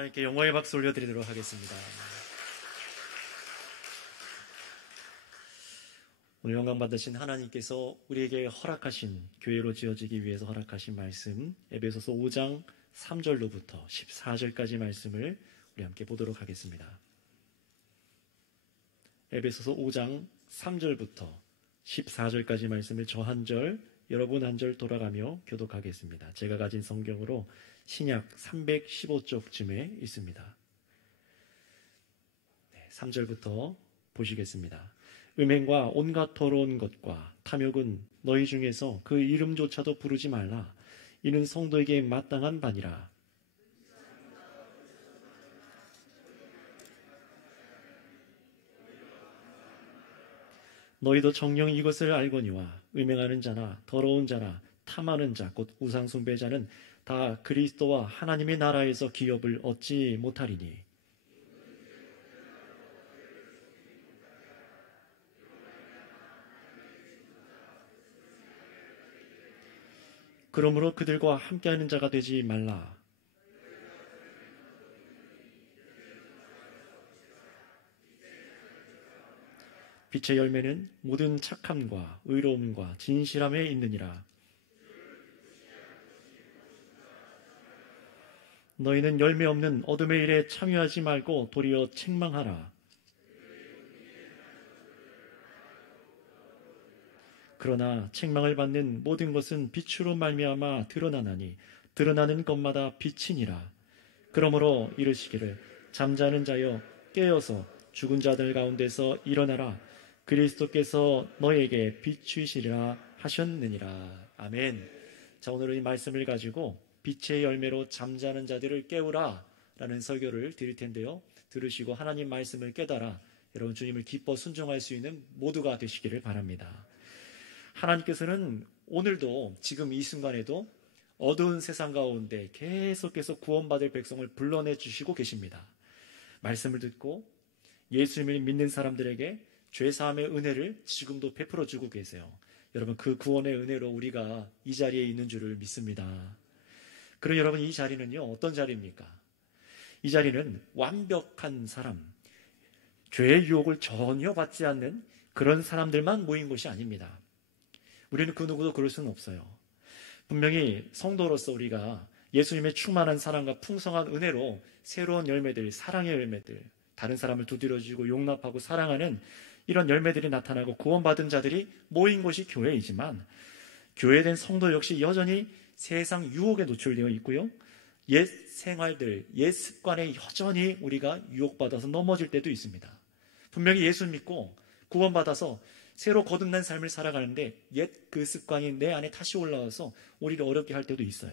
하나님께 영광의 박수 올려드리도록 하겠습니다. 오늘 영광 받으신 하나님께서 우리에게 허락하신, 교회로 지어지기 위해서 허락하신 말씀, 에베소서 5장 3절로부터 14절까지 말씀을 우리 함께 보도록 하겠습니다. 에베소서 5장 3절부터 14절까지 말씀을 저 한 절, 여러분 한 절 돌아가며 교독하겠습니다. 제가 가진 성경으로 신약 315쪽쯤에 있습니다. 3절부터 보시겠습니다. 음행과 온갖 더러운 것과 탐욕은 너희 중에서 그 이름조차도 부르지 말라. 이는 성도에게 마땅한 바니라. 너희도 정녕 이것을 알거니와 음행하는 자나 더러운 자나 탐하는 자 곧 우상 숭배자는 다 그리스도와 하나님의 나라에서 기업을 얻지 못하리니 그러므로 그들과 함께하는 자가 되지 말라. 빛의 열매는 모든 착함과 의로움과 진실함에 있느니라. 너희는 열매 없는 어둠의 일에 참여하지 말고 도리어 책망하라. 그러나 책망을 받는 모든 것은 빛으로 말미암아 드러나나니 드러나는 것마다 빛이니라. 그러므로 이르시기를 잠자는 자여 깨어서 죽은 자들 가운데서 일어나라. 그리스도께서 너에게 비추시리라 하셨느니라. 아멘. 자, 오늘은 이 말씀을 가지고 빛의 열매로 잠자는 자들을 깨우라 라는 설교를 드릴 텐데요, 들으시고 하나님 말씀을 깨달아 여러분 주님을 기뻐 순종할 수 있는 모두가 되시기를 바랍니다. 하나님께서는 오늘도 지금 이 순간에도 어두운 세상 가운데 계속해서 구원받을 백성을 불러내 주시고 계십니다. 말씀을 듣고 예수님을 믿는 사람들에게 죄사함의 은혜를 지금도 베풀어 주고 계세요. 여러분, 그 구원의 은혜로 우리가 이 자리에 있는 줄을 믿습니다. 그럼 여러분, 이 자리는요, 어떤 자리입니까? 이 자리는 완벽한 사람, 죄의 유혹을 전혀 받지 않는 그런 사람들만 모인 곳이 아닙니다. 우리는 그 누구도 그럴 수는 없어요. 분명히 성도로서 우리가 예수님의 충만한 사랑과 풍성한 은혜로 새로운 열매들, 사랑의 열매들, 다른 사람을 두드려주고 용납하고 사랑하는 이런 열매들이 나타나고 구원받은 자들이 모인 곳이 교회이지만, 교회된 성도 역시 여전히 세상 유혹에 노출되어 있고요, 옛 생활들, 옛 습관에 여전히 우리가 유혹받아서 넘어질 때도 있습니다. 분명히 예수 믿고 구원받아서 새로 거듭난 삶을 살아가는데 옛 그 습관이 내 안에 다시 올라와서 우리를 어렵게 할 때도 있어요.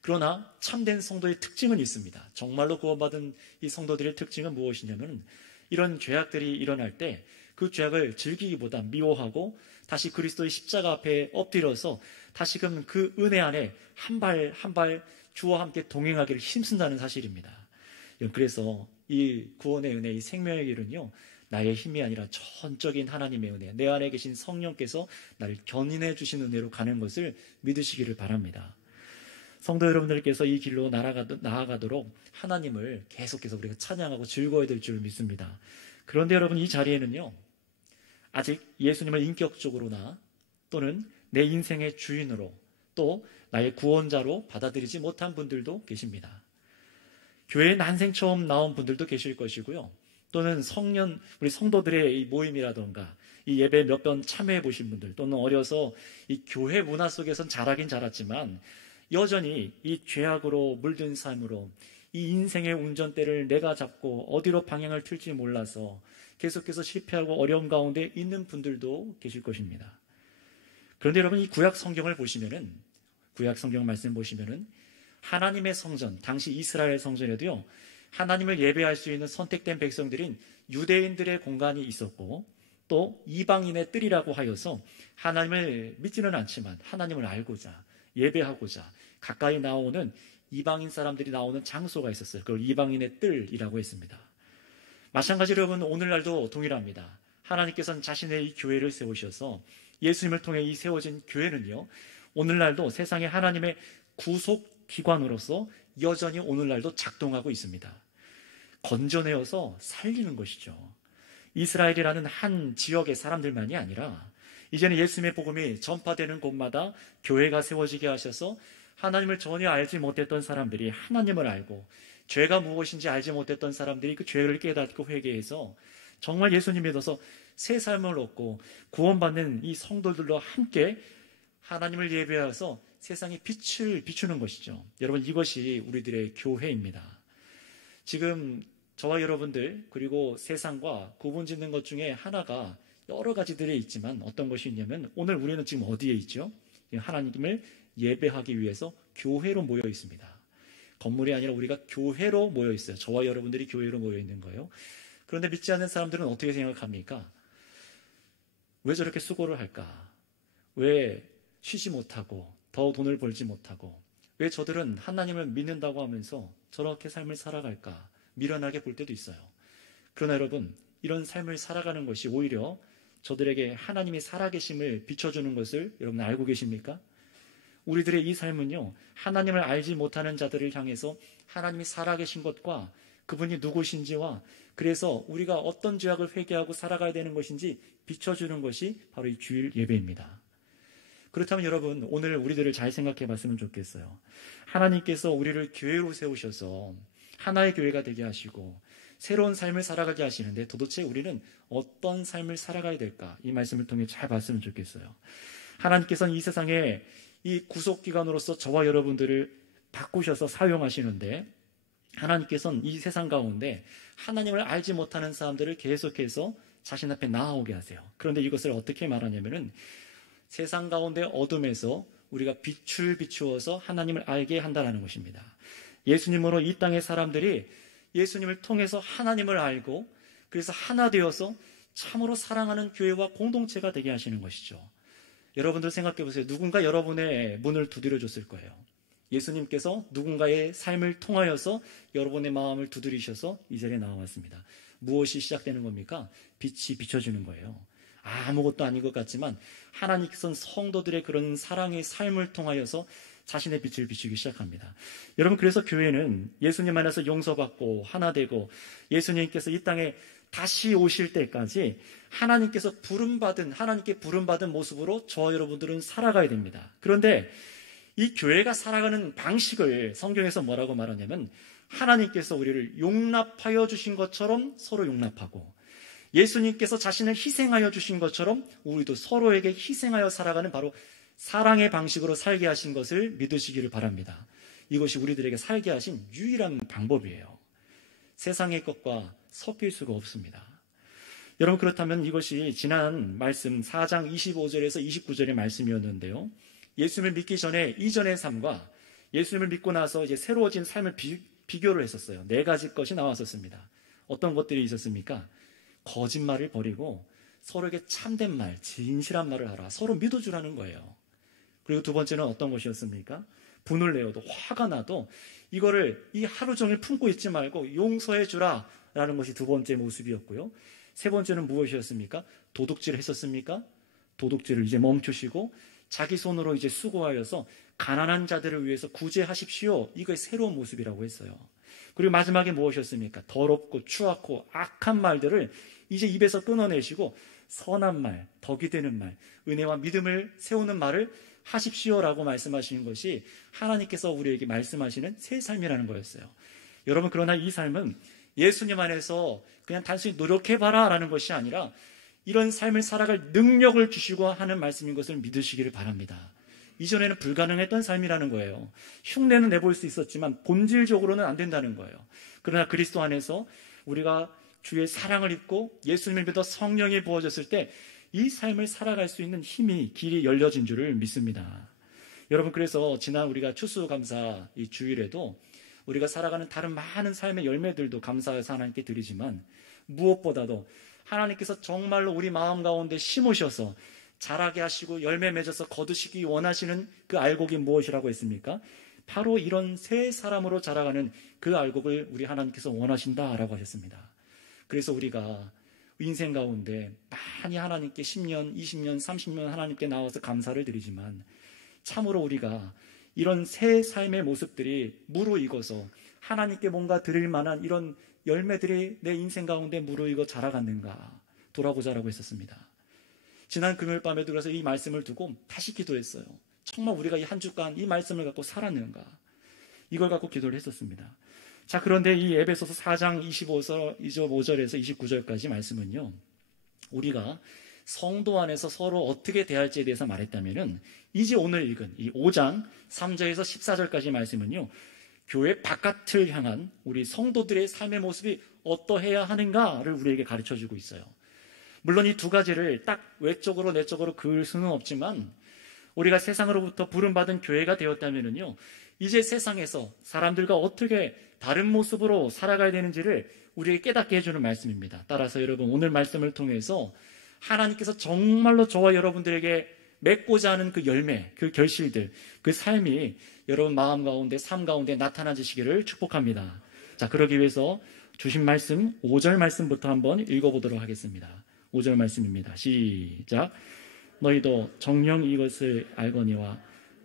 그러나 참된 성도의 특징은 있습니다. 정말로 구원받은 이 성도들의 특징은 무엇이냐면, 이런 죄악들이 일어날 때 그 죄악을 즐기기보다 미워하고 다시 그리스도의 십자가 앞에 엎드려서 다시금 그 은혜 안에 한 발 한 발 주와 함께 동행하기를 힘쓴다는 사실입니다. 그래서 이 구원의 은혜, 이 생명의 길은요, 나의 힘이 아니라 전적인 하나님의 은혜, 내 안에 계신 성령께서 나를 견인해 주신 은혜로 가는 것을 믿으시기를 바랍니다. 성도 여러분들께서 이 길로 나아가도록 하나님을 계속해서 우리가 찬양하고 즐거워야 될 줄 믿습니다. 그런데 여러분, 이 자리에는요, 아직 예수님을 인격적으로나 또는 내 인생의 주인으로 또 나의 구원자로 받아들이지 못한 분들도 계십니다. 교회에 난생 처음 나온 분들도 계실 것이고요, 또는 우리 성도들의 이 모임이라던가 이 예배 몇 번 참여해 보신 분들, 또는 어려서 이 교회 문화 속에선 자라긴 자랐지만 여전히 이 죄악으로 물든 삶으로 이 인생의 운전대를 내가 잡고 어디로 방향을 틀지 몰라서 계속해서 실패하고 어려움 가운데 있는 분들도 계실 것입니다. 그런데 여러분, 이 구약 성경을 보시면은, 구약 성경 말씀 보시면은 하나님의 성전, 당시 이스라엘 성전에도요, 하나님을 예배할 수 있는 선택된 백성들인 유대인들의 공간이 있었고, 또 이방인의 뜰이라고 하여서 하나님을 믿지는 않지만 하나님을 알고자 예배하고자 가까이 나오는 이방인 사람들이 나오는 장소가 있었어요. 그걸 이방인의 뜰이라고 했습니다. 마찬가지로 여러분, 오늘날도 동일합니다. 하나님께서는 자신의 이 교회를 세우셔서 예수님을 통해 이 세워진 교회는요, 오늘날도 세상에 하나님의 구속 구속기관으로서 여전히 오늘날도 작동하고 있습니다. 건져내어서 살리는 것이죠. 이스라엘이라는 한 지역의 사람들만이 아니라 이제는 예수님의 복음이 전파되는 곳마다 교회가 세워지게 하셔서 하나님을 전혀 알지 못했던 사람들이 하나님을 알고 죄가 무엇인지 알지 못했던 사람들이 그 죄를 깨닫고 회개해서 정말 예수님 믿어서 새 삶을 얻고 구원받는 이 성도들과 함께 하나님을 예배하여서 세상에 빛을 비추는 것이죠. 여러분, 이것이 우리들의 교회입니다. 지금 저와 여러분들 그리고 세상과 구분짓는 것 중에 하나가 여러 가지들이 있지만 어떤 것이 있냐면 오늘 우리는 지금 어디에 있죠? 하나님을 예배하기 위해서 교회로 모여 있습니다. 건물이 아니라 우리가 교회로 모여 있어요. 저와 여러분들이 교회로 모여 있는 거예요. 그런데 믿지 않는 사람들은 어떻게 생각합니까? 왜 저렇게 수고를 할까? 왜 쉬지 못하고 더 돈을 벌지 못하고 왜 저들은 하나님을 믿는다고 하면서 저렇게 삶을 살아갈까? 미련하게 볼 때도 있어요. 그러나 여러분, 이런 삶을 살아가는 것이 오히려 저들에게 하나님이 살아계심을 비춰주는 것을 여러분 알고 계십니까? 우리들의 이 삶은요, 하나님을 알지 못하는 자들을 향해서 하나님이 살아계신 것과 그분이 누구신지와 그래서 우리가 어떤 죄악을 회개하고 살아가야 되는 것인지 비춰주는 것이 바로 이 주일 예배입니다. 그렇다면 여러분, 오늘 우리들을 잘 생각해 봤으면 좋겠어요. 하나님께서 우리를 교회로 세우셔서 하나의 교회가 되게 하시고 새로운 삶을 살아가게 하시는데 도대체 우리는 어떤 삶을 살아가야 될까? 이 말씀을 통해 잘 봤으면 좋겠어요. 하나님께서는 이 세상에 이 구속기관으로서 저와 여러분들을 바꾸셔서 사용하시는데 하나님께서는 이 세상 가운데 하나님을 알지 못하는 사람들을 계속해서 자신 앞에 나아오게 하세요. 그런데 이것을 어떻게 말하냐면은 세상 가운데 어둠에서 우리가 빛을 비추어서 하나님을 알게 한다는 것입니다. 예수님으로 이 땅의 사람들이 예수님을 통해서 하나님을 알고 그래서 하나 되어서 참으로 사랑하는 교회와 공동체가 되게 하시는 것이죠. 여러분들 생각해 보세요. 누군가 여러분의 문을 두드려 줬을 거예요. 예수님께서 누군가의 삶을 통하여서 여러분의 마음을 두드리셔서 이 자리에 나와왔습니다. 무엇이 시작되는 겁니까? 빛이 비춰주는 거예요. 아무것도 아닌 것 같지만 하나님께서는 성도들의 그런 사랑의 삶을 통하여서 자신의 빛을 비추기 시작합니다. 여러분, 그래서 교회는 예수님 안에서 용서받고 하나 되고 예수님께서 이 땅에 다시 오실 때까지 하나님께 부름받은 모습으로 저와 여러분들은 살아가야 됩니다. 그런데 이 교회가 살아가는 방식을 성경에서 뭐라고 말하냐면 하나님께서 우리를 용납하여 주신 것처럼 서로 용납하고 예수님께서 자신을 희생하여 주신 것처럼 우리도 서로에게 희생하여 살아가는 바로 사랑의 방식으로 살게 하신 것을 믿으시기를 바랍니다. 이것이 우리들에게 살게 하신 유일한 방법이에요. 세상의 것과 섞일 수가 없습니다. 여러분, 그렇다면 이것이 지난 말씀 4장 25절에서 29절의 말씀이었는데요. 예수님을 믿기 전에 이전의 삶과 예수님을 믿고 나서 이제 새로워진 삶을 비교를 했었어요. 4가지 것이 나왔었습니다. 어떤 것들이 있었습니까? 거짓말을 버리고 서로에게 참된 말, 진실한 말을 하라. 서로 믿어주라는 거예요. 그리고 두 번째는 어떤 것이었습니까? 분을 내어도 화가 나도 이거를 이 하루 종일 품고 있지 말고 용서해 주라 라는 것이 두 번째 모습이었고요. 세 번째는 무엇이었습니까? 도둑질을 했었습니까? 도둑질을 이제 멈추시고 자기 손으로 이제 수고하여서 가난한 자들을 위해서 구제하십시오. 이거의 새로운 모습이라고 했어요. 그리고 마지막에 무엇이었습니까? 더럽고 추악고 악한 말들을 이제 입에서 끊어내시고 선한 말, 덕이 되는 말, 은혜와 믿음을 세우는 말을 하십시오라고 말씀하시는 것이 하나님께서 우리에게 말씀하시는 새 삶이라는 거였어요. 여러분, 그러나 이 삶은 예수님 안에서 그냥 단순히 노력해봐라 라는 것이 아니라 이런 삶을 살아갈 능력을 주시고 하는 말씀인 것을 믿으시기를 바랍니다. 이전에는 불가능했던 삶이라는 거예요. 흉내는 내볼 수 있었지만 본질적으로는 안 된다는 거예요. 그러나 그리스도 안에서 우리가 주의 사랑을 입고 예수님을 믿어 성령이 부어졌을 때 이 삶을 살아갈 수 있는 힘이 길이 열려진 줄을 믿습니다. 여러분, 그래서 지난 우리가 추수감사 이 주일에도 우리가 살아가는 다른 많은 삶의 열매들도 감사해서 하나님께 드리지만 무엇보다도 하나님께서 정말로 우리 마음 가운데 심으셔서 자라게 하시고 열매 맺어서 거두시기 원하시는 그 알곡이 무엇이라고 했습니까? 바로 이런 새 사람으로 자라가는 그 알곡을 우리 하나님께서 원하신다라고 하셨습니다. 그래서 우리가 인생 가운데 많이 하나님께 10년, 20년, 30년 하나님께 나와서 감사를 드리지만 참으로 우리가 이런 새 삶의 모습들이 무르익어서 하나님께 뭔가 드릴 만한 이런 열매들이 내 인생 가운데 무르익어 자라갔는가 돌아보자라고 했었습니다. 지난 금요일 밤에도 그래서 이 말씀을 두고 다시 기도했어요. 정말 우리가 이 한 주간 이 말씀을 갖고 살았는가, 이걸 갖고 기도를 했었습니다. 자, 그런데 이 에베소서 4장 25절에서 29절까지 말씀은요, 우리가 성도 안에서 서로 어떻게 대할지에 대해서 말했다면은, 이제 오늘 읽은 이 5장 3절에서 14절까지 말씀은요, 교회 바깥을 향한 우리 성도들의 삶의 모습이 어떠해야 하는가를 우리에게 가르쳐주고 있어요. 물론 이 두 가지를 딱 외적으로 내적으로 그을 수는 없지만, 우리가 세상으로부터 부름받은 교회가 되었다면은요, 이제 세상에서 사람들과 어떻게 다른 모습으로 살아가야 되는지를 우리에게 깨닫게 해주는 말씀입니다. 따라서 여러분, 오늘 말씀을 통해서 하나님께서 정말로 저와 여러분들에게 맺고자 하는 그 열매, 그 결실들, 그 삶이 여러분 마음 가운데, 삶 가운데 나타나지시기를 축복합니다. 자, 그러기 위해서 주신 말씀 5절 말씀부터 한번 읽어보도록 하겠습니다. 5절 말씀입니다. 시작. 너희도 정녕 이것을 알거니와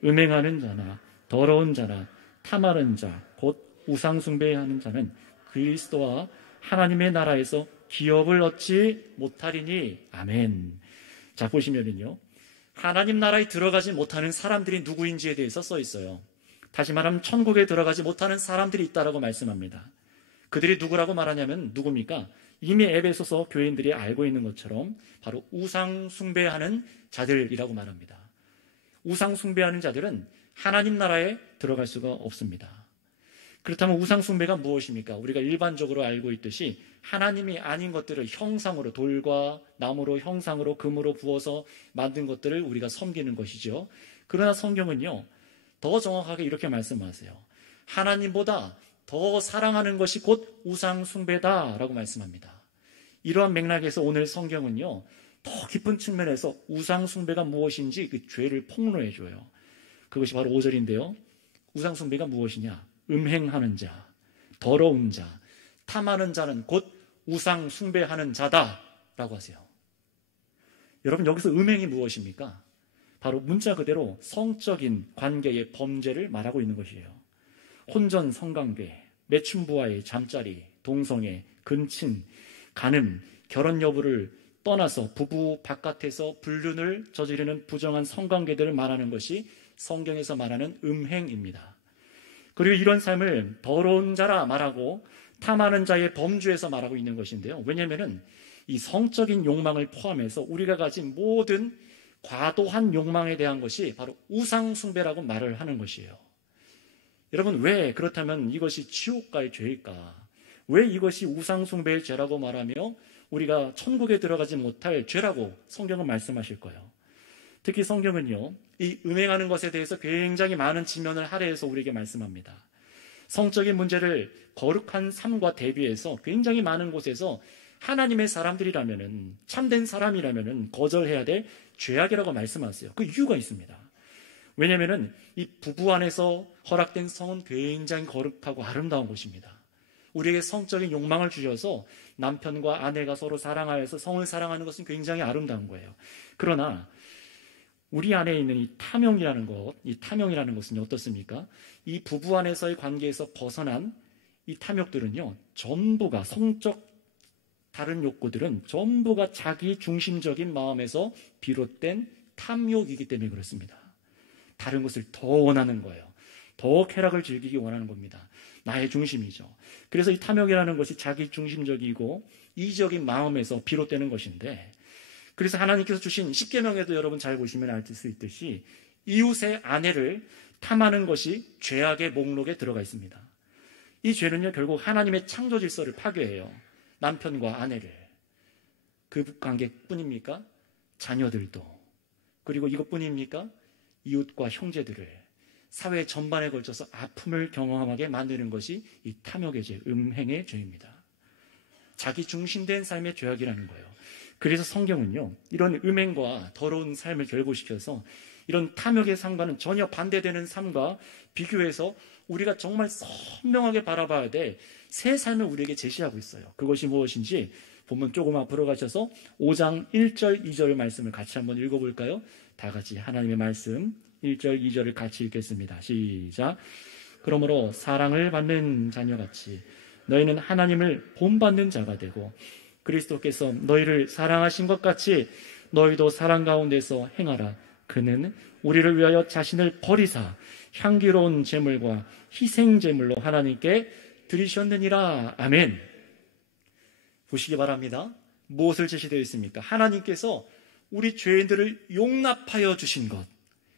음행하는 자나 더러운 자나 탐하는 자 곧 우상 숭배하는 자는 그리스도와 하나님의 나라에서 기업을 얻지 못하리니. 아멘. 자, 보시면은요, 하나님 나라에 들어가지 못하는 사람들이 누구인지에 대해서 써 있어요. 다시 말하면 천국에 들어가지 못하는 사람들이 있다라고 말씀합니다. 그들이 누구라고 말하냐면 누굽니까? 이미 에베소서 교인들이 알고 있는 것처럼 바로 우상 숭배하는 자들이라고 말합니다. 우상 숭배하는 자들은 하나님 나라에 들어갈 수가 없습니다. 그렇다면 우상 숭배가 무엇입니까? 우리가 일반적으로 알고 있듯이 하나님이 아닌 것들을 형상으로, 돌과 나무로 형상으로 금으로 부어서 만든 것들을 우리가 섬기는 것이죠. 그러나 성경은요, 더 정확하게 이렇게 말씀하세요. 하나님보다 더 사랑하는 것이 곧 우상 숭배다라고 말씀합니다. 이러한 맥락에서 오늘 성경은요, 더 깊은 측면에서 우상 숭배가 무엇인지 그 죄를 폭로해줘요. 그것이 바로 5절인데요. 우상 숭배가 무엇이냐? 음행하는 자, 더러운 자, 탐하는 자는 곧 우상 숭배하는 자다라고 하세요. 여러분, 여기서 음행이 무엇입니까? 바로 문자 그대로 성적인 관계의 범죄를 말하고 있는 것이에요. 혼전 성관계, 매춘부와의 잠자리, 동성애, 근친, 간음, 결혼 여부를 떠나서 부부 바깥에서 불륜을 저지르는 부정한 성관계들을 말하는 것이 성경에서 말하는 음행입니다. 그리고 이런 삶을 더러운 자라 말하고 탐하는 자의 범주에서 말하고 있는 것인데요. 왜냐하면 이 성적인 욕망을 포함해서 우리가 가진 모든 과도한 욕망에 대한 것이 바로 우상 숭배라고 말을 하는 것이에요. 여러분, 왜 그렇다면 이것이 지옥가의 죄일까? 왜 이것이 우상 숭배의 죄라고 말하며 우리가 천국에 들어가지 못할 죄라고 성경은 말씀하실 거예요. 특히 성경은요, 이 음행하는 것에 대해서 굉장히 많은 지면을 할애해서 우리에게 말씀합니다. 성적인 문제를 거룩한 삶과 대비해서 굉장히 많은 곳에서 하나님의 사람들이라면은, 참된 사람이라면은 거절해야 될 죄악이라고 말씀하세요. 그 이유가 있습니다. 왜냐하면은 이 부부 안에서 허락된 성은 굉장히 거룩하고 아름다운 곳입니다. 우리에게 성적인 욕망을 주셔서 남편과 아내가 서로 사랑하여서 성을 사랑하는 것은 굉장히 아름다운 거예요. 그러나 우리 안에 있는 이 탐욕이라는 것은 어떻습니까? 이 부부 안에서의 관계에서 벗어난 이 탐욕들은요, 전부가 성적 다른 욕구들은 전부가 자기 중심적인 마음에서 비롯된 탐욕이기 때문에 그렇습니다. 다른 것을 더 원하는 거예요. 더 쾌락을 즐기기 원하는 겁니다. 나의 중심이죠. 그래서 이 탐욕이라는 것이 자기 중심적이고 이적인 마음에서 비롯되는 것인데, 그래서 하나님께서 주신 십계명에도 여러분 잘 보시면 알 수 있듯이 이웃의 아내를 탐하는 것이 죄악의 목록에 들어가 있습니다. 이 죄는요, 결국 하나님의 창조 질서를 파괴해요. 남편과 아내를. 그 관계뿐입니까? 자녀들도. 그리고 이것뿐입니까? 이웃과 형제들을. 사회 전반에 걸쳐서 아픔을 경험하게 만드는 것이 이 탐욕의 죄, 음행의 죄입니다. 자기 중심된 삶의 죄악이라는 거예요. 그래서 성경은요, 이런 음행과 더러운 삶을 결부시켜서 이런 탐욕의 삶과는 전혀 반대되는 삶과 비교해서 우리가 정말 선명하게 바라봐야 될 새 삶을 우리에게 제시하고 있어요. 그것이 무엇인지 본문 조금 앞으로 가셔서 5장 1절, 2절 말씀을 같이 한번 읽어볼까요? 다 같이 하나님의 말씀 1절, 2절을 같이 읽겠습니다. 시작. 그러므로 사랑을 받는 자녀같이 너희는 하나님을 본받는 자가 되고 그리스도께서 너희를 사랑하신 것 같이 너희도 사랑 가운데서 행하라. 그는 우리를 위하여 자신을 버리사 향기로운 제물과 희생 제물로 하나님께 드리셨느니라. 아멘. 보시기 바랍니다. 무엇을 제시되어 있습니까? 하나님께서 우리 죄인들을 용납하여 주신 것,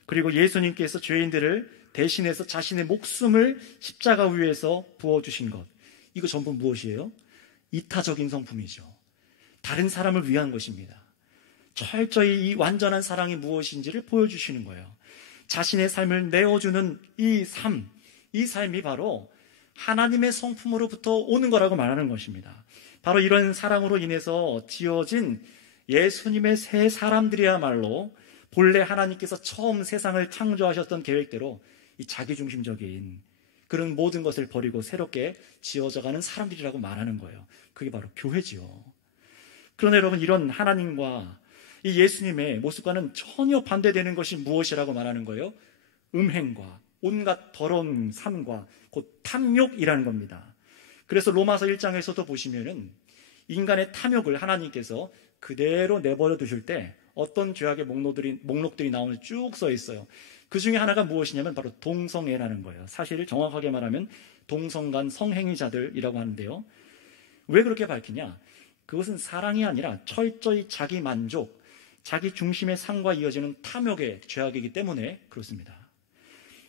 그리고 예수님께서 죄인들을 대신해서 자신의 목숨을 십자가 위에서 부어주신 것, 이거 전부 무엇이에요? 이타적인 성품이죠. 다른 사람을 위한 것입니다. 철저히 이 완전한 사랑이 무엇인지를 보여주시는 거예요. 자신의 삶을 내어주는 이 삶이 바로 하나님의 성품으로부터 오는 거라고 말하는 것입니다. 바로 이런 사랑으로 인해서 지어진 예수님의 새 사람들이야말로 본래 하나님께서 처음 세상을 창조하셨던 계획대로 이 자기중심적인 그런 모든 것을 버리고 새롭게 지어져가는 사람들이라고 말하는 거예요. 그게 바로 교회지요. 그러나 여러분, 이런 하나님과 이 예수님의 모습과는 전혀 반대되는 것이 무엇이라고 말하는 거예요? 음행과 온갖 더러운 삶과 곧 탐욕이라는 겁니다. 그래서 로마서 1장에서도 보시면은 인간의 탐욕을 하나님께서 그대로 내버려 두실 때 어떤 죄악의 목록들이 나오는 쭉 써 있어요. 그 중에 하나가 무엇이냐면 바로 동성애라는 거예요. 사실 정확하게 말하면 동성간 성행위자들이라고 하는데요. 왜 그렇게 밝히냐? 그것은 사랑이 아니라 철저히 자기 만족, 자기 중심의 삶과 이어지는 탐욕의 죄악이기 때문에 그렇습니다.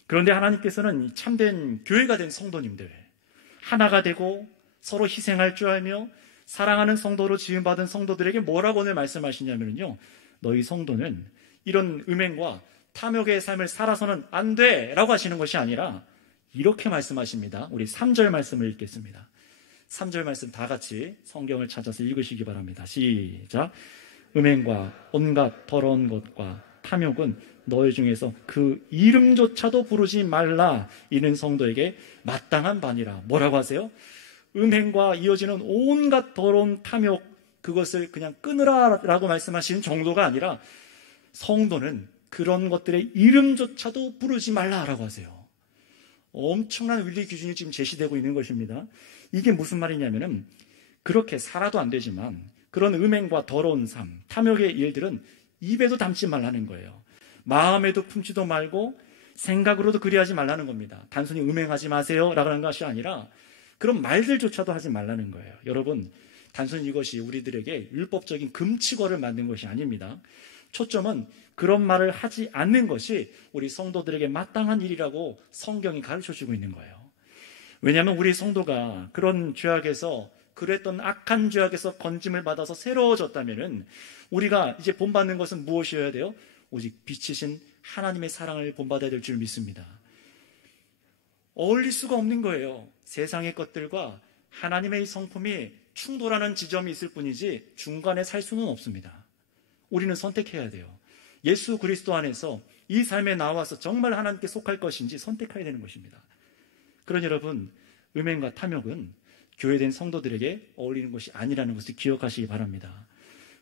그런데 하나님께서는 참된 교회가 된 성도님들, 하나가 되고 서로 희생할 줄 알며 사랑하는 성도로 지음받은 성도들에게 뭐라고 오늘 말씀하시냐면요, 너희 성도는 이런 음행과 탐욕의 삶을 살아서는 안 돼 라고 하시는 것이 아니라 이렇게 말씀하십니다. 우리 3절 말씀을 읽겠습니다. 3절 말씀 다 같이 성경을 찾아서 읽으시기 바랍니다. 시작. 음행과 온갖 더러운 것과 탐욕은 너희 중에서 그 이름조차도 부르지 말라. 이는 성도에게 마땅한 바니라. 뭐라고 하세요? 음행과 이어지는 온갖 더러운 탐욕, 그것을 그냥 끊으라 라고 말씀하시는 정도가 아니라 성도는 그런 것들의 이름조차도 부르지 말라라고 하세요. 엄청난 윤리 기준이 지금 제시되고 있는 것입니다. 이게 무슨 말이냐면은 그렇게 살아도 안 되지만 그런 음행과 더러운 삶, 탐욕의 일들은 입에도 담지 말라는 거예요. 마음에도 품지도 말고 생각으로도 그리하지 말라는 겁니다. 단순히 음행하지 마세요 라고 하는 것이 아니라 그런 말들조차도 하지 말라는 거예요. 여러분, 단순히 이것이 우리들에게 율법적인 금칙어를 만든 것이 아닙니다. 초점은 그런 말을 하지 않는 것이 우리 성도들에게 마땅한 일이라고 성경이 가르쳐주고 있는 거예요. 왜냐하면 우리 성도가 그런 죄악에서, 그랬던 악한 죄악에서 건짐을 받아서 새로워졌다면 우리가 이제 본받는 것은 무엇이어야 돼요? 오직 빛이신 하나님의 사랑을 본받아야 될 줄 믿습니다. 어울릴 수가 없는 거예요. 세상의 것들과 하나님의 성품이 충돌하는 지점이 있을 뿐이지 중간에 살 수는 없습니다. 우리는 선택해야 돼요. 예수 그리스도 안에서 이 삶에 나와서 정말 하나님께 속할 것인지 선택해야 되는 것입니다. 그러니 여러분, 음행과 탐욕은 교회된 성도들에게 어울리는 것이 아니라는 것을 기억하시기 바랍니다.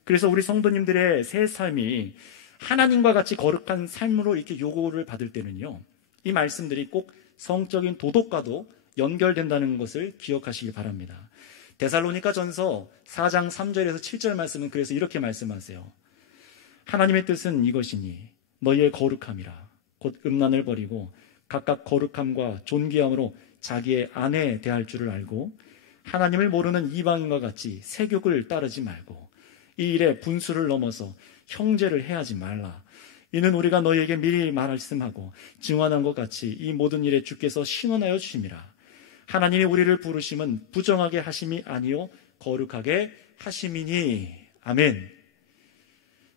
그래서 우리 성도님들의 새 삶이 하나님과 같이 거룩한 삶으로 이렇게 요구를 받을 때는요, 이 말씀들이 꼭 성적인 도덕과도 연결된다는 것을 기억하시기 바랍니다. 데살로니가 전서 4장 3절에서 7절 말씀은 그래서 이렇게 말씀하세요. 하나님의 뜻은 이것이니 너희의 거룩함이라. 곧 음란을 버리고 각각 거룩함과 존귀함으로 자기의 아내 대할 줄을 알고 하나님을 모르는 이방인과 같이 세욕을 따르지 말고 이 일에 분수를 넘어서 형제를 해하지 말라. 이는 우리가 너희에게 미리 말씀하고 증언한 것 같이 이 모든 일에 주께서 신원하여 주심이라. 하나님이 우리를 부르심은 부정하게 하심이 아니요 거룩하게 하심이니. 아멘.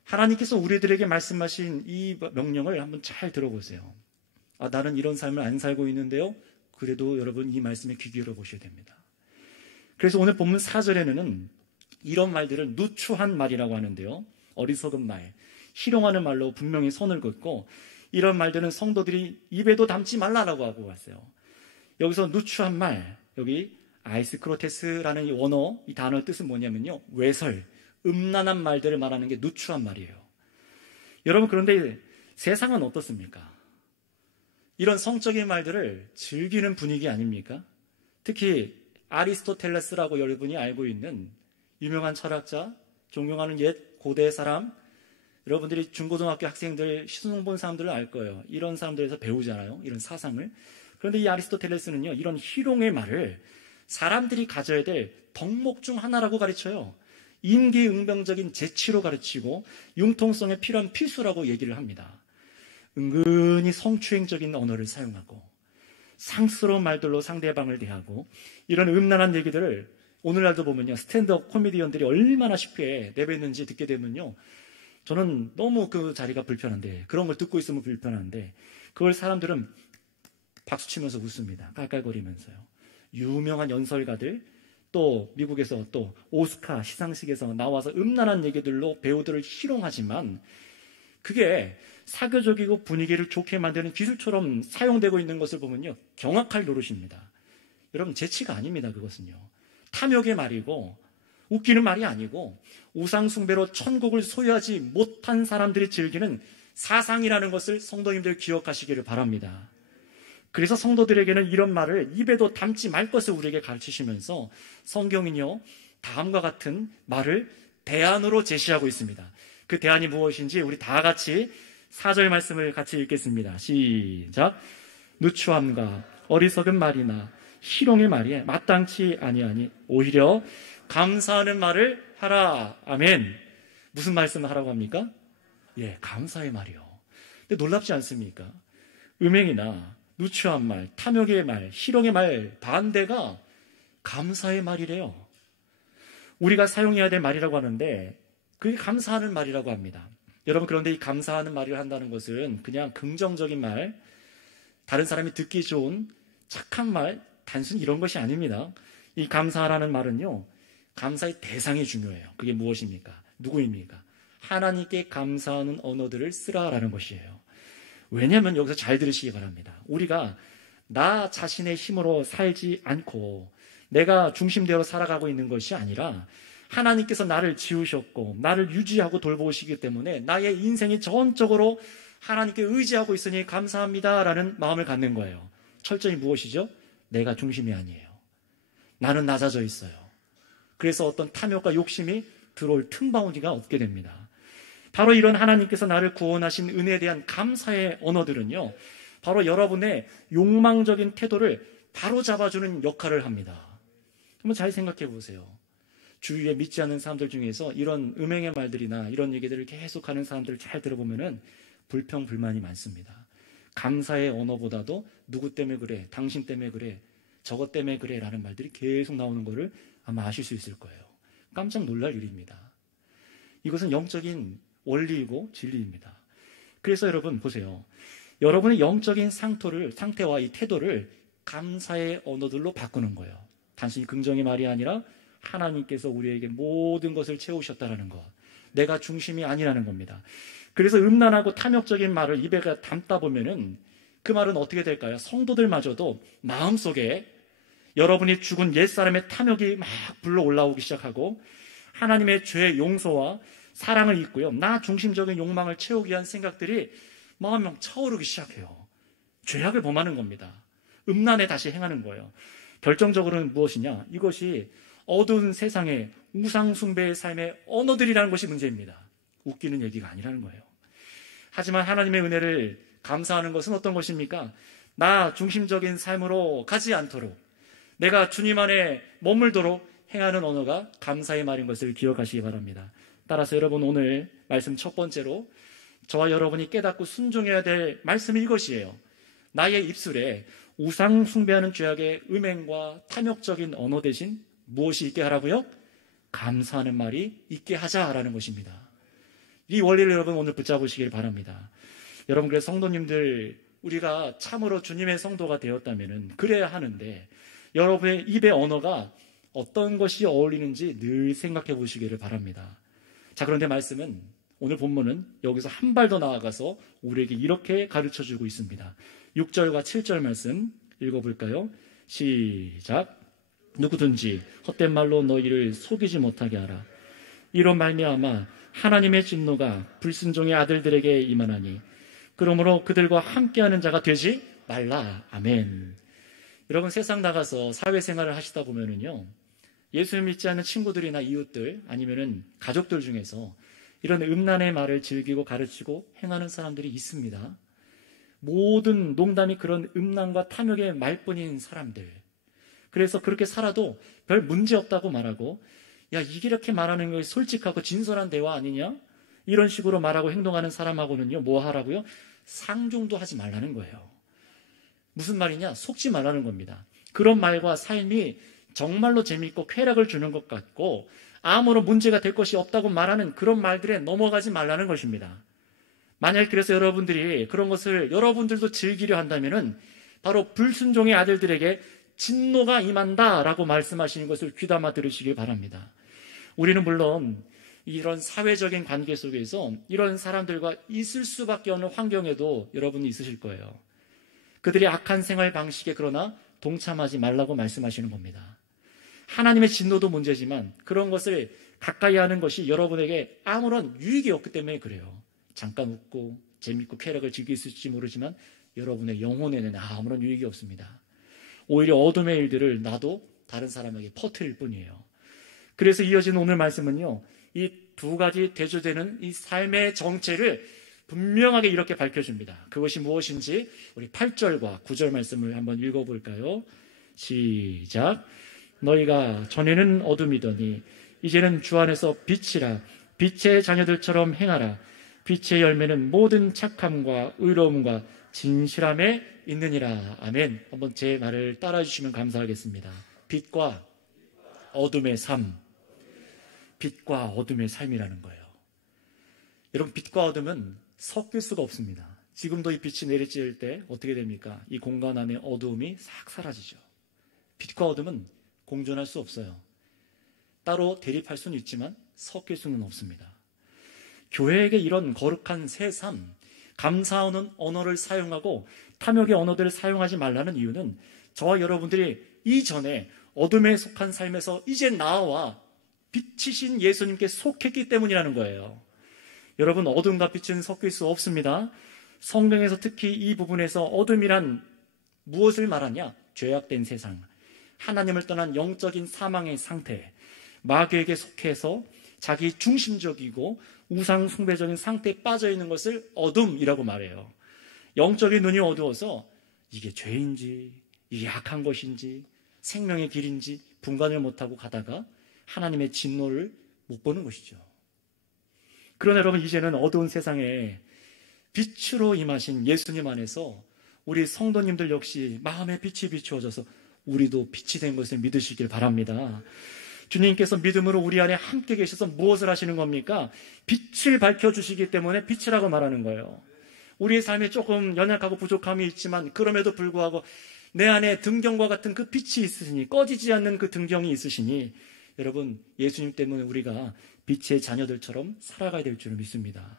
하나님께서 우리들에게 말씀하신 이 명령을 한번 잘 들어보세요. 나는 이런 삶을 안 살고 있는데요. 그래도 여러분 이 말씀에 귀 기울여 보셔야 됩니다. 그래서 오늘 본문 4절에는 이런 말들을 누추한 말이라고 하는데요. 어리석은 말, 희롱하는 말로 분명히 선을 긋고 이런 말들은 성도들이 입에도 담지 말라라고 하고 왔어요. 여기서 누추한 말, 여기 아이스크로테스라는 이 원어, 이 단어의 뜻은 뭐냐면요, 외설, 음란한 말들을 말하는 게 누추한 말이에요. 여러분, 그런데 세상은 어떻습니까? 이런 성적인 말들을 즐기는 분위기 아닙니까? 특히 아리스토텔레스라고 여러분이 알고 있는 유명한 철학자, 존경하는 옛 고대 사람, 여러분들이 중고등학교 학생들, 시수능 본 사람들은 알 거예요. 이런 사람들에서 배우잖아요. 이런 사상을. 그런데 이 아리스토텔레스는요, 이런 희롱의 말을 사람들이 가져야 될 덕목 중 하나라고 가르쳐요. 임기응변적인 재치로 가르치고 융통성에 필요한 필수라고 얘기를 합니다. 은근히 성추행적인 언어를 사용하고 상스러운 말들로 상대방을 대하고 이런 음란한 얘기들을 오늘날도 보면요, 스탠드업 코미디언들이 얼마나 쉽게 내뱉는지 듣게 되면요, 저는 너무 그 자리가 불편한데, 그런 걸 듣고 있으면 불편한데, 그걸 사람들은 박수치면서 웃습니다. 깔깔거리면서요. 유명한 연설가들, 또 미국에서 또 오스카 시상식에서 나와서 음란한 얘기들로 배우들을 희롱하지만 그게 사교적이고 분위기를 좋게 만드는 기술처럼 사용되고 있는 것을 보면요, 경악할 노릇입니다. 여러분, 재치가 아닙니다. 그것은요, 탐욕의 말이고 웃기는 말이 아니고 우상숭배로 천국을 소유하지 못한 사람들이 즐기는 사상이라는 것을 성도님들 기억하시기를 바랍니다. 그래서 성도들에게는 이런 말을 입에도 담지 말 것을 우리에게 가르치시면서 성경은요, 다음과 같은 말을 대안으로 제시하고 있습니다. 그 대안이 무엇인지 우리 다 같이 4절 말씀을 같이 읽겠습니다. 시작. 누추함과 어리석은 말이나 희롱의 말이 마땅치 아니하니 오히려 감사하는 말을 하라. 아멘. 무슨 말씀을 하라고 합니까? 예, 감사의 말이요. 근데 놀랍지 않습니까? 음행이나 누추한 말, 탐욕의 말, 희롱의 말 반대가 감사의 말이래요. 우리가 사용해야 될 말이라고 하는데 그게 감사하는 말이라고 합니다. 여러분, 그런데 이 감사하는 말을 한다는 것은 그냥 긍정적인 말, 다른 사람이 듣기 좋은 착한 말, 단순히 이런 것이 아닙니다. 이 감사하라는 말은요, 감사의 대상이 중요해요. 그게 무엇입니까? 누구입니까? 하나님께 감사하는 언어들을 쓰라라는 것이에요. 왜냐하면 여기서 잘 들으시기 바랍니다. 우리가 나 자신의 힘으로 살지 않고 내가 중심대로 살아가고 있는 것이 아니라 하나님께서 나를 지으셨고 나를 유지하고 돌보시기 때문에 나의 인생이 전적으로 하나님께 의지하고 있으니 감사합니다라는 마음을 갖는 거예요. 철저히 무엇이죠? 내가 중심이 아니에요. 나는 낮아져 있어요. 그래서 어떤 탐욕과 욕심이 들어올 틈바구니가 없게 됩니다. 바로 이런 하나님께서 나를 구원하신 은혜에 대한 감사의 언어들은요, 바로 여러분의 욕망적인 태도를 바로잡아주는 역할을 합니다. 한번 잘 생각해 보세요. 주위에 믿지 않는 사람들 중에서 이런 음행의 말들이나 이런 얘기들을 계속하는 사람들을 잘 들어보면은 불평불만이 많습니다. 감사의 언어보다도 누구 때문에 그래, 당신 때문에 그래, 저것 때문에 그래 라는 말들이 계속 나오는 것을 아마 아실 수 있을 거예요. 깜짝 놀랄 일입니다. 이것은 영적인 원리이고 진리입니다. 그래서 여러분 보세요. 여러분의 영적인 상태와 이 태도를 감사의 언어들로 바꾸는 거예요. 단순히 긍정의 말이 아니라 하나님께서 우리에게 모든 것을 채우셨다는 것, 내가 중심이 아니라는 겁니다. 그래서 음란하고 탐욕적인 말을 입에 담다 보면은 그 말은 어떻게 될까요? 성도들마저도 마음속에 여러분이 죽은 옛사람의 탐욕이 막 불러 올라오기 시작하고 하나님의 죄의 용서와 사랑을 잊고요, 나 중심적인 욕망을 채우기 위한 생각들이 마음에 차오르기 시작해요. 죄악을 범하는 겁니다. 음란에 다시 행하는 거예요. 결정적으로는 무엇이냐? 이것이 어두운 세상의 우상숭배의 삶의 언어들이라는 것이 문제입니다. 웃기는 얘기가 아니라는 거예요. 하지만 하나님의 은혜를 감사하는 것은 어떤 것입니까? 나 중심적인 삶으로 가지 않도록, 내가 주님 안에 머물도록 행하는 언어가 감사의 말인 것을 기억하시기 바랍니다. 따라서 여러분, 오늘 말씀 첫 번째로 저와 여러분이 깨닫고 순종해야 될 말씀이 이것이에요. 나의 입술에 우상 숭배하는 죄악의 음행과 탐욕적인 언어 대신 무엇이 있게 하라고요? 감사하는 말이 있게 하자라는 것입니다. 이 원리를 여러분 오늘 붙잡으시길 바랍니다. 여러분, 그래서 성도님들, 우리가 참으로 주님의 성도가 되었다면 그래야 하는데 여러분의 입의 언어가 어떤 것이 어울리는지 늘 생각해 보시기를 바랍니다. 자, 그런데 말씀은, 오늘 본문은 여기서 한 발 더 나아가서 우리에게 이렇게 가르쳐주고 있습니다. 6절과 7절 말씀 읽어볼까요? 시작. 누구든지 헛된 말로 너희를 속이지 못하게 하라. 이로 말미암아 하나님의 진노가 불순종의 아들들에게 임하나니 그러므로 그들과 함께하는 자가 되지 말라. 아멘. 여러분, 세상 나가서 사회생활을 하시다 보면은요, 예수 믿지 않는 친구들이나 이웃들 아니면은 가족들 중에서 이런 음란의 말을 즐기고 가르치고 행하는 사람들이 있습니다. 모든 농담이 그런 음란과 탐욕의 말뿐인 사람들. 그래서 그렇게 살아도 별 문제 없다고 말하고, 야, 이게 이렇게 말하는 것이 솔직하고 진솔한 대화 아니냐? 이런 식으로 말하고 행동하는 사람하고는요, 뭐 하라고요? 상종도 하지 말라는 거예요. 무슨 말이냐? 속지 말라는 겁니다. 그런 말과 삶이 정말로 재미있고 쾌락을 주는 것 같고 아무런 문제가 될 것이 없다고 말하는 그런 말들에 넘어가지 말라는 것입니다. 만약 그래서 여러분들이 그런 것을 여러분들도 즐기려 한다면은 바로 불순종의 아들들에게 진노가 임한다라고 말씀하시는 것을 귀담아 들으시길 바랍니다. 우리는 물론 이런 사회적인 관계 속에서 이런 사람들과 있을 수밖에 없는 환경에도 여러분이 있으실 거예요. 그들의 악한 생활 방식에 그러나 동참하지 말라고 말씀하시는 겁니다. 하나님의 진노도 문제지만 그런 것을 가까이 하는 것이 여러분에게 아무런 유익이 없기 때문에 그래요. 잠깐 웃고 재밌고 쾌락을 즐길 수 있을지 모르지만 여러분의 영혼에는 아무런 유익이 없습니다. 오히려 어둠의 일들을 나도 다른 사람에게 퍼뜨릴 뿐이에요. 그래서 이어지는 오늘 말씀은요, 이 두 가지 대조되는 이 삶의 정체를 분명하게 이렇게 밝혀줍니다. 그것이 무엇인지 우리 8절과 9절 말씀을 한번 읽어볼까요? 시작. 너희가 전에는 어둠이더니 이제는 주 안에서 빛이라. 빛의 자녀들처럼 행하라. 빛의 열매는 모든 착함과 의로움과 진실함에 있느니라. 아멘. 한번 제 말을 따라주시면 감사하겠습니다. 빛과 어둠의 삶. 빛과 어둠의 삶이라는 거예요. 여러분, 빛과 어둠은 섞일 수가 없습니다. 지금도 이 빛이 내리쬐을 때 어떻게 됩니까? 이 공간 안에 어두움이 싹 사라지죠. 빛과 어둠은 공존할 수 없어요. 따로 대립할 수는 있지만 섞일 수는 없습니다. 교회에게 이런 거룩한 새 삶, 감사하는 언어를 사용하고 탐욕의 언어들을 사용하지 말라는 이유는 저와 여러분들이 이전에 어둠에 속한 삶에서 이제 나와 빛이신 예수님께 속했기 때문이라는 거예요. 여러분, 어둠과 빛은 섞일 수 없습니다. 성경에서 특히 이 부분에서 어둠이란 무엇을 말하냐? 죄악된 세상, 하나님을 떠난 영적인 사망의 상태, 마귀에게 속해서 자기 중심적이고 우상 숭배적인 상태에 빠져 있는 것을 어둠이라고 말해요. 영적인 눈이 어두워서 이게 죄인지 이게 악한 것인지 생명의 길인지 분간을 못하고 가다가 하나님의 진노를 못 보는 것이죠. 그러나 여러분, 이제는 어두운 세상에 빛으로 임하신 예수님 안에서 우리 성도님들 역시 마음의 빛이 비추어져서 우리도 빛이 된 것을 믿으시길 바랍니다. 주님께서 믿음으로 우리 안에 함께 계셔서 무엇을 하시는 겁니까? 빛을 밝혀주시기 때문에 빛이라고 말하는 거예요. 우리의 삶에 조금 연약하고 부족함이 있지만 그럼에도 불구하고 내 안에 등경과 같은 그 빛이 있으시니, 꺼지지 않는 그 등경이 있으시니 여러분, 예수님 때문에 우리가 빛의 자녀들처럼 살아가야 될 줄을 믿습니다.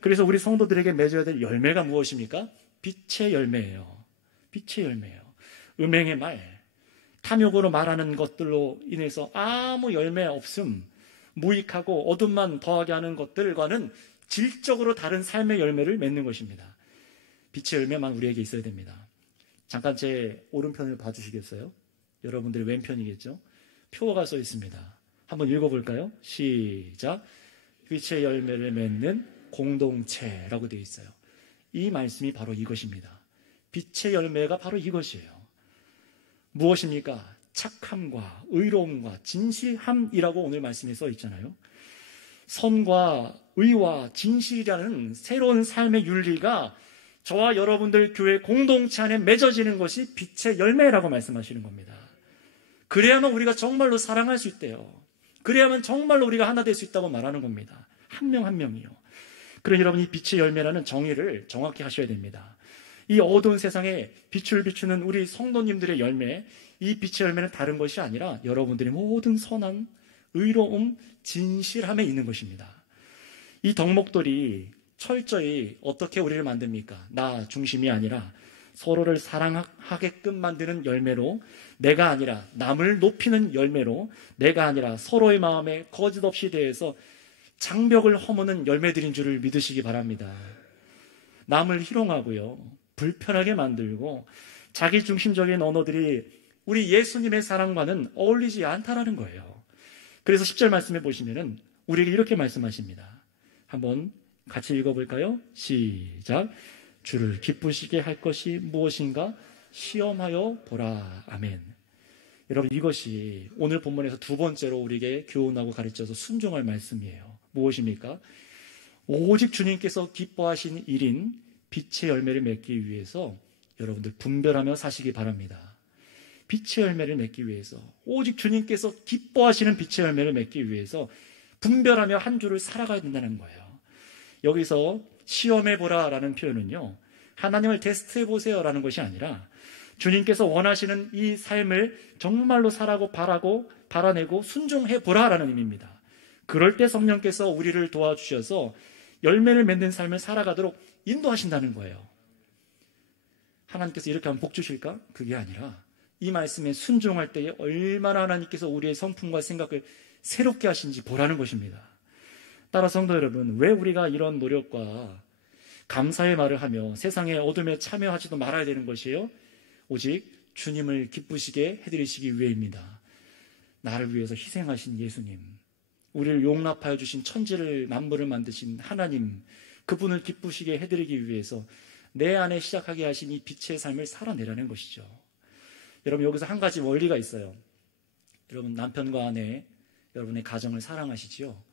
그래서 우리 성도들에게 맺어야 될 열매가 무엇입니까? 빛의 열매예요. 빛의 열매예요. 음행의 말, 탐욕으로 말하는 것들로 인해서 아무 열매 없음, 무익하고 어둠만 더하게 하는 것들과는 질적으로 다른 삶의 열매를 맺는 것입니다. 빛의 열매만 우리에게 있어야 됩니다. 잠깐 제 오른편을 봐주시겠어요? 여러분들의 왼편이겠죠? 표가 써 있습니다. 한번 읽어볼까요? 시작. 빛의 열매를 맺는 공동체라고 되어 있어요. 이 말씀이 바로 이것입니다. 빛의 열매가 바로 이것이에요. 무엇입니까? 착함과 의로움과 진실함이라고 오늘 말씀에 써 있잖아요. 선과 의와 진실이라는 새로운 삶의 윤리가 저와 여러분들 교회 공동체 안에 맺어지는 것이 빛의 열매라고 말씀하시는 겁니다. 그래야만 우리가 정말로 사랑할 수 있대요. 그래야만 정말로 우리가 하나 될 수 있다고 말하는 겁니다. 한 명 한 명이요. 그러니 여러분, 이 빛의 열매라는 정의를 정확히 하셔야 됩니다. 이 어두운 세상에 빛을 비추는 우리 성도님들의 열매, 이 빛의 열매는 다른 것이 아니라 여러분들의 모든 선한 의로움, 진실함에 있는 것입니다. 이 덕목들이 철저히 어떻게 우리를 만듭니까? 나 중심이 아니라 서로를 사랑하게끔 만드는 열매로, 내가 아니라 남을 높이는 열매로, 내가 아니라 서로의 마음에 거짓 없이 대해서 장벽을 허무는 열매들인 줄을 믿으시기 바랍니다. 남을 희롱하고요, 불편하게 만들고 자기중심적인 언어들이 우리 예수님의 사랑과는 어울리지 않다라는 거예요. 그래서 10절 말씀해 보시면은 우리에게 이렇게 말씀하십니다. 한번 같이 읽어볼까요? 시작. 주를 기쁘시게 할 것이 무엇인가 시험하여 보라. 아멘. 여러분, 이것이 오늘 본문에서 두 번째로 우리에게 교훈하고 가르쳐서 순종할 말씀이에요. 무엇입니까? 오직 주님께서 기뻐하신 일인 빛의 열매를 맺기 위해서 여러분들 분별하며 사시기 바랍니다. 빛의 열매를 맺기 위해서, 오직 주님께서 기뻐하시는 빛의 열매를 맺기 위해서 분별하며 한 주를 살아가야 된다는 거예요. 여기서 시험해보라 라는 표현은요, 하나님을 테스트해보세요 라는 것이 아니라 주님께서 원하시는 이 삶을 정말로 살아고 바라내고 순종해보라 라는 의미입니다. 그럴 때 성령께서 우리를 도와주셔서 열매를 맺는 삶을 살아가도록 인도하신다는 거예요. 하나님께서 이렇게 하면 복 주실까? 그게 아니라 이 말씀에 순종할 때에 얼마나 하나님께서 우리의 성품과 생각을 새롭게 하신지 보라는 것입니다. 따라 성도 여러분, 왜 우리가 이런 노력과 감사의 말을 하며 세상의 어둠에 참여하지도 말아야 되는 것이에요? 오직 주님을 기쁘시게 해드리시기 위해입니다. 나를 위해서 희생하신 예수님, 우리를 용납하여 주신 천지를 만물을 만드신 하나님, 그분을 기쁘시게 해드리기 위해서 내 안에 시작하게 하신 이 빛의 삶을 살아내라는 것이죠. 여러분, 여기서 한 가지 원리가 있어요. 여러분, 남편과 아내, 여러분의 가정을 사랑하시지요.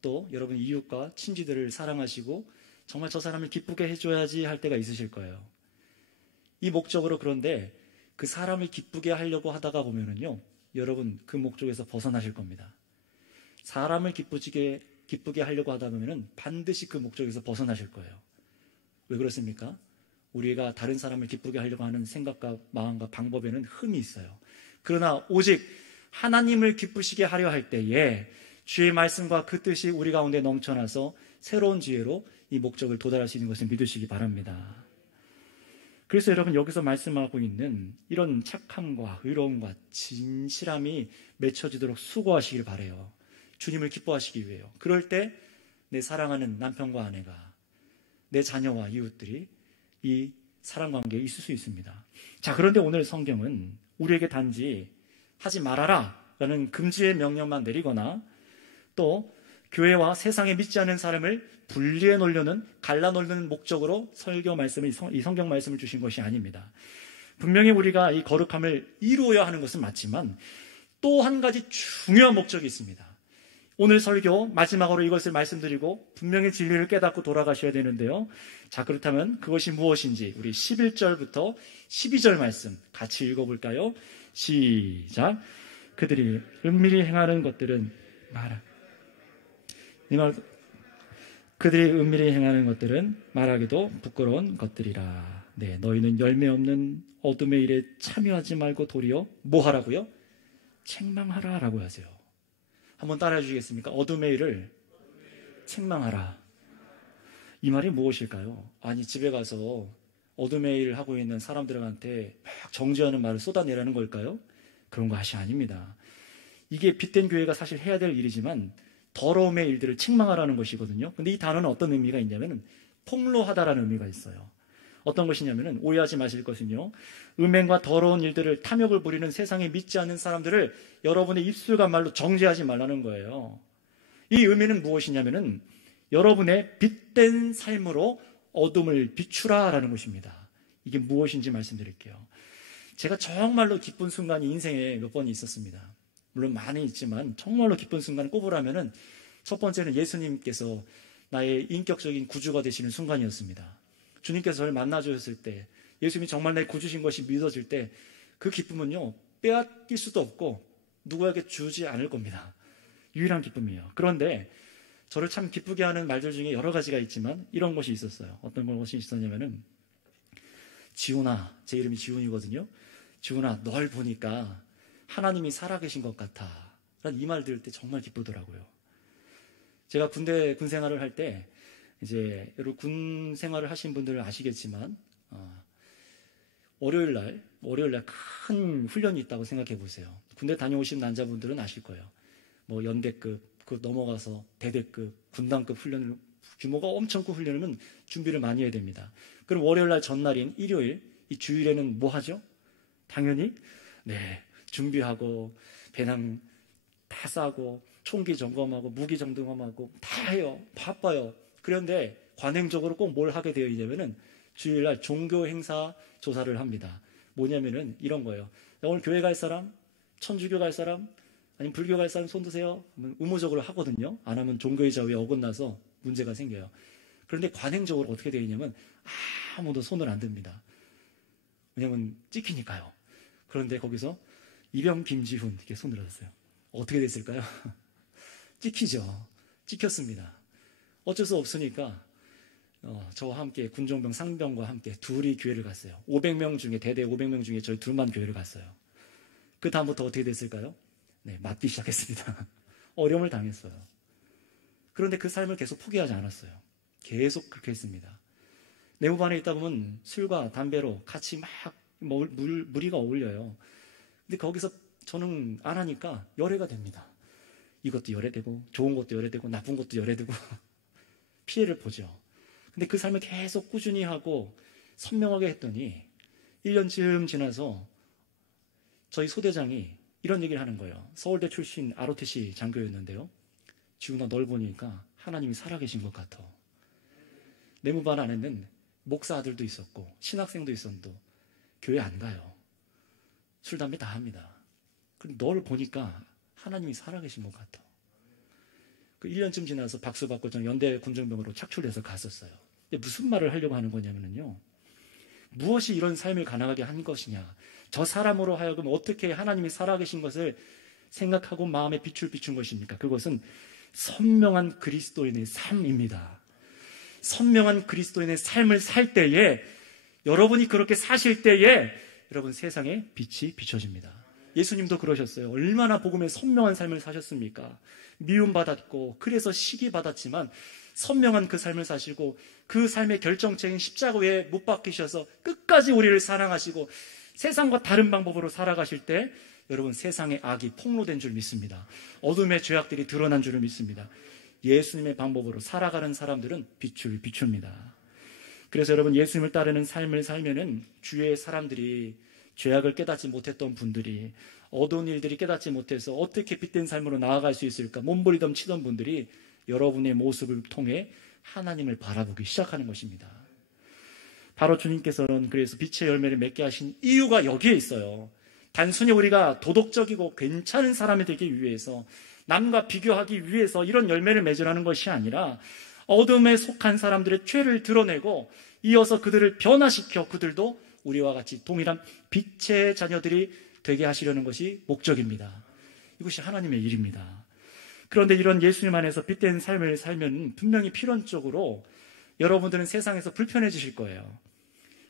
또 여러분 이웃과 친지들을 사랑하시고 정말 저 사람을 기쁘게 해줘야지 할 때가 있으실 거예요. 이 목적으로, 그런데 그 사람을 기쁘게 하려고 하다가 보면은요, 여러분 그 목적에서 벗어나실 겁니다. 사람을 기쁘게 하려고 하다 보면은 반드시 그 목적에서 벗어나실 거예요. 왜 그렇습니까? 우리가 다른 사람을 기쁘게 하려고 하는 생각과 마음과 방법에는 흠이 있어요. 그러나 오직 하나님을 기쁘시게 하려 할 때에 주의 말씀과 그 뜻이 우리 가운데 넘쳐나서 새로운 지혜로 이 목적을 도달할 수 있는 것을 믿으시기 바랍니다. 그래서 여러분, 여기서 말씀하고 있는 이런 착함과 의로움과 진실함이 맺혀지도록 수고하시길 바라요. 주님을 기뻐하시기 위해요. 그럴 때 내 사랑하는 남편과 아내가, 내 자녀와 이웃들이 이 사랑관계에 있을 수 있습니다. 자, 그런데 오늘 성경은 우리에게 단지 하지 말아라 라는 금지의 명령만 내리거나 또 교회와 세상에 믿지 않는 사람을 분리해 놓으려는, 갈라 놓으려는 목적으로 이 성경 말씀을 주신 것이 아닙니다. 분명히 우리가 이 거룩함을 이루어야 하는 것은 맞지만 또 한 가지 중요한 목적이 있습니다. 오늘 설교 마지막으로 이것을 말씀드리고 분명히 진리를 깨닫고 돌아가셔야 되는데요. 자, 그렇다면 그것이 무엇인지 우리 11절부터 12절 말씀 같이 읽어볼까요? 시작. 그들이 은밀히 행하는 것들은 그들이 은밀히 행하는 것들은 말하기도 부끄러운 것들이라. 네, 너희는 열매 없는 어둠의 일에 참여하지 말고 도리어 뭐 하라고요? 책망하라 라고 하세요. 한번 따라해 주시겠습니까? 어둠의 일을 책망하라. 이 말이 무엇일까요? 아니, 집에 가서 어둠의 일을 하고 있는 사람들한테 막 정죄하는 말을 쏟아내라는 걸까요? 그런 것이 아닙니다. 이게 빛된 교회가 사실 해야 될 일이지만 더러움의 일들을 책망하라는 것이거든요. 근데 이 단어는 어떤 의미가 있냐면 폭로하다라는 의미가 있어요. 어떤 것이냐면, 오해하지 마실 것은요, 음행과 더러운 일들을, 탐욕을 부리는 세상에 믿지 않는 사람들을 여러분의 입술과 말로 정죄하지 말라는 거예요. 이 의미는 무엇이냐면 여러분의 빛된 삶으로 어둠을 비추라라는 것입니다. 이게 무엇인지 말씀드릴게요. 제가 정말로 기쁜 순간이 인생에 몇 번 있었습니다. 물론 많이 있지만 정말로 기쁜 순간을 꼽으라면은 첫 번째는 예수님께서 나의 인격적인 구주가 되시는 순간이었습니다. 주님께서 저를 만나주셨을 때, 예수님이 정말 내 구주신 것이 믿어질 때 그 기쁨은요, 빼앗길 수도 없고 누구에게 주지 않을 겁니다. 유일한 기쁨이에요. 그런데 저를 참 기쁘게 하는 말들 중에 여러 가지가 있지만 이런 것이 있었어요. 어떤 것이 있었냐면은, 지훈아, 제 이름이 지훈이거든요. 지훈아, 널 보니까 하나님이 살아계신 것 같아 라는 이 말 들을 때 정말 기쁘더라고요. 제가 군 생활을 할 때, 이제 여러분 군 생활을 하신 분들은 아시겠지만 월요일 날 큰 훈련이 있다고 생각해 보세요. 군대 다녀오신 남자분들은 아실 거예요. 뭐 연대급, 그 넘어가서 대대급, 군단급 훈련을 규모가 엄청 큰 훈련은 준비를 많이 해야 됩니다. 그럼 월요일 날 전날인 일요일, 이 주일에는 뭐 하죠? 당연히 준비하고 배낭 다 싸고 총기 점검하고 무기 점검하고 다 해요. 바빠요. 그런데 관행적으로 꼭 뭘 하게 되어 있냐면은 주일날 종교 행사 조사를 합니다. 뭐냐면은 이런 거예요. 오늘 교회 갈 사람, 천주교 갈 사람, 아니면 불교 갈 사람 손 드세요. 의무적으로 하거든요. 안 하면 종교의 자유에 어긋나서 문제가 생겨요. 그런데 관행적으로 어떻게 되어 있냐면 아무도 손을 안 듭니다. 왜냐면 찍히니까요. 그런데 거기서 이병 김지훈 이렇게 손 들었어요. 어떻게 됐을까요? 찍히죠. 찍혔습니다. 어쩔 수 없으니까 저와 함께 군종병 상병과 함께 둘이 교회를 갔어요. 500명 중에 대대 500명 중에 저희 둘만 교회를 갔어요. 그 다음부터 어떻게 됐을까요? 맞기 시작했습니다. 어려움을 당했어요. 그런데 그 삶을 계속 포기하지 않았어요. 계속 그렇게 했습니다. 내무반에 있다 보면 술과 담배로 같이 막 무리가 어울려요. 근데 거기서 저는 안 하니까 열애가 됩니다. 이것도 열애되고 좋은 것도 열애되고 나쁜 것도 열애되고 피해를 보죠. 근데 그 삶을 계속 꾸준히 하고 선명하게 했더니 1년쯤 지나서 저희 소대장이 이런 얘기를 하는 거예요. 서울대 출신 ROTC 장교였는데요. 지훈아, 널 보니까 하나님이 살아계신 것 같아. 내무반 안에는 목사 아들도 있었고 신학생도 있었는데 교회 안 가요. 술, 담배 다 합니다. 그럼 널 보니까 하나님이 살아계신 것 같아. 그 1년쯤 지나서 박수 받고 저는 연대 군정병으로 착출해서 갔었어요. 근데 무슨 말을 하려고 하는 거냐면요. 무엇이 이런 삶을 가능하게 한 것이냐. 저 사람으로 하여금 어떻게 하나님이 살아계신 것을 생각하고 마음에 빛을 비춘 것입니까? 그것은 선명한 그리스도인의 삶입니다. 선명한 그리스도인의 삶을 살 때에, 여러분이 그렇게 사실 때에 여러분 세상에 빛이 비춰집니다. 예수님도 그러셨어요. 얼마나 복음의 선명한 삶을 사셨습니까? 미움받았고 그래서 시기받았지만 선명한 그 삶을 사시고 그 삶의 결정체인 십자가에 못 박히셔서 끝까지 우리를 사랑하시고 세상과 다른 방법으로 살아가실 때 여러분 세상의 악이 폭로된 줄 믿습니다. 어둠의 죄악들이 드러난 줄을 믿습니다. 예수님의 방법으로 살아가는 사람들은 빛을 비춥니다. 그래서 여러분 예수님을 따르는 삶을 살면은 주위의 사람들이 죄악을 깨닫지 못했던 분들이 어두운 일들이 깨닫지 못해서 어떻게 빛된 삶으로 나아갈 수 있을까 몸부리던 치던 분들이 여러분의 모습을 통해 하나님을 바라보기 시작하는 것입니다. 바로 주님께서는 그래서 빛의 열매를 맺게 하신 이유가 여기에 있어요. 단순히 우리가 도덕적이고 괜찮은 사람이 되기 위해서 남과 비교하기 위해서 이런 열매를 맺으라는 것이 아니라 어둠에 속한 사람들의 죄를 드러내고 이어서 그들을 변화시켜 그들도 우리와 같이 동일한 빛의 자녀들이 되게 하시려는 것이 목적입니다. 이것이 하나님의 일입니다. 그런데 이런 예수님 안에서 빛된 삶을 살면 분명히 필연적으로 여러분들은 세상에서 불편해지실 거예요.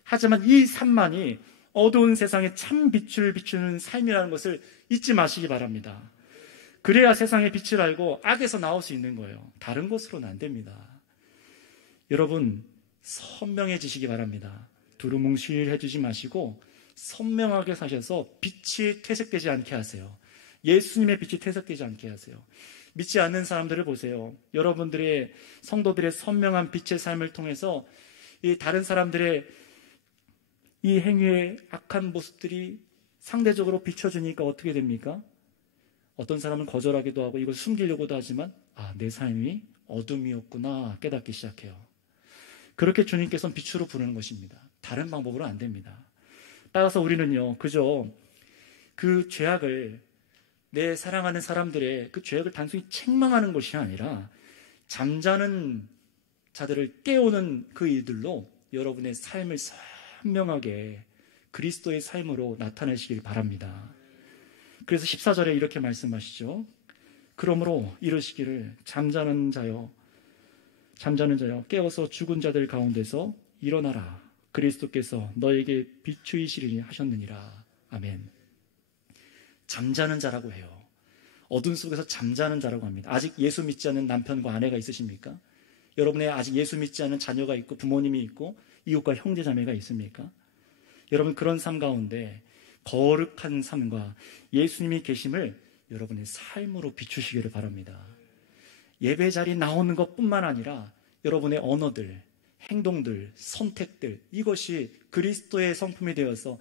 하지만 이 삶만이 어두운 세상에 참 빛을 비추는 삶이라는 것을 잊지 마시기 바랍니다. 그래야 세상의 빛을 알고 악에서 나올 수 있는 거예요. 다른 것으로는 안 됩니다. 여러분 선명해지시기 바랍니다. 두루뭉실해지지 마시고 선명하게 사셔서 빛이 퇴색되지 않게 하세요. 예수님의 빛이 퇴색되지 않게 하세요. 믿지 않는 사람들을 보세요. 여러분들의 성도들의 선명한 빛의 삶을 통해서 이 다른 사람들의 이 행위의 악한 모습들이 상대적으로 비춰주니까 어떻게 됩니까? 어떤 사람은 거절하기도 하고 이걸 숨기려고도 하지만 내 삶이 어둠이었구나 깨닫기 시작해요. 그렇게 주님께서는 빛으로 부르는 것입니다. 다른 방법으로 안 됩니다. 따라서 우리는요 그저 그 죄악을 내 사랑하는 사람들의 그 죄악을 단순히 책망하는 것이 아니라 잠자는 자들을 깨우는 그 일들로 여러분의 삶을 선명하게 그리스도의 삶으로 나타내시길 바랍니다. 그래서 14절에 이렇게 말씀하시죠. 그러므로 이르시기를 잠자는 자여 깨어서 죽은 자들 가운데서 일어나라. 그리스도께서 너에게 비추이시리니 하셨느니라. 아멘. 잠자는 자라고 해요. 어둠 속에서 잠자는 자라고 합니다. 아직 예수 믿지 않는 남편과 아내가 있으십니까? 여러분의 아직 예수 믿지 않는 자녀가 있고 부모님이 있고 이웃과 형제 자매가 있습니까? 여러분 그런 삶 가운데 거룩한 삶과 예수님이 계심을 여러분의 삶으로 비추시기를 바랍니다. 예배 자리에 나오는 것뿐만 아니라 여러분의 언어들, 행동들, 선택들, 이것이 그리스도의 성품이 되어서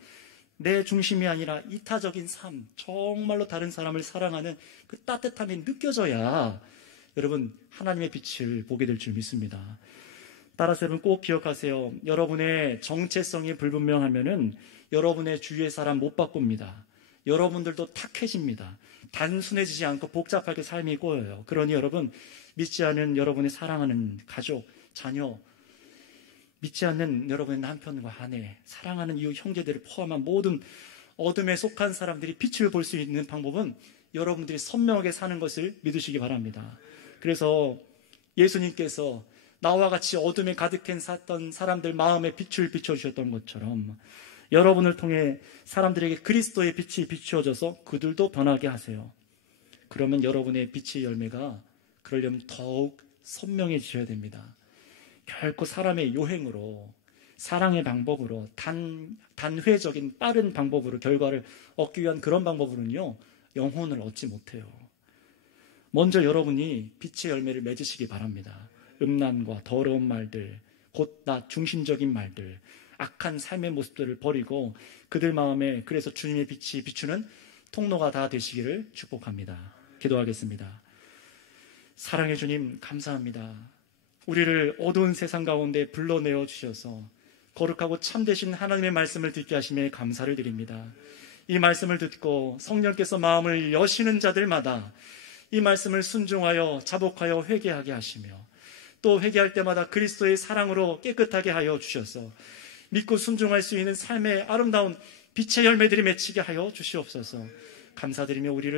내 중심이 아니라 이타적인 삶, 정말로 다른 사람을 사랑하는 그 따뜻함이 느껴져야 여러분 하나님의 빛을 보게 될 줄 믿습니다. 따라서 여러분 꼭 기억하세요. 여러분의 정체성이 불분명하면은 여러분의 주위의 사람 못 바꿉니다. 여러분들도 탁해집니다. 단순해지지 않고 복잡하게 삶이 꼬여요. 그러니 여러분, 믿지 않는 여러분의 사랑하는 가족, 자녀, 믿지 않는 여러분의 남편과 아내, 사랑하는 이웃 형제들을 포함한 모든 어둠에 속한 사람들이 빛을 볼 수 있는 방법은 여러분들이 선명하게 사는 것을 믿으시기 바랍니다. 그래서 예수님께서 나와 같이 어둠에 가득한 샀던 사람들 마음에 빛을 비춰주셨던 것처럼 여러분을 통해 사람들에게 그리스도의 빛이 비추어져서 그들도 변하게 하세요. 그러면 여러분의 빛의 열매가 그러려면 더욱 선명해지셔야 됩니다. 결코 사람의 요행으로, 사랑의 방법으로, 단회적인 빠른 방법으로 결과를 얻기 위한 그런 방법으로는요, 영혼을 얻지 못해요. 먼저 여러분이 빛의 열매를 맺으시기 바랍니다. 음란과 더러운 말들, 곧 나 중심적인 말들, 악한 삶의 모습들을 버리고 그들 마음에 그래서 주님의 빛이 비추는 통로가 다 되시기를 축복합니다. 기도하겠습니다. 사랑해 주님, 감사합니다. 우리를 어두운 세상 가운데 불러내어 주셔서 거룩하고 참되신 하나님의 말씀을 듣게 하심에 감사를 드립니다. 이 말씀을 듣고 성령께서 마음을 여시는 자들마다 이 말씀을 순종하여 자복하여 회개하게 하시며 또 회개할 때마다 그리스도의 사랑으로 깨끗하게 하여 주셔서 믿고 순종할 수 있는 삶의 아름다운 빛의 열매들이 맺히게 하여 주시옵소서. 감사드리며 우리를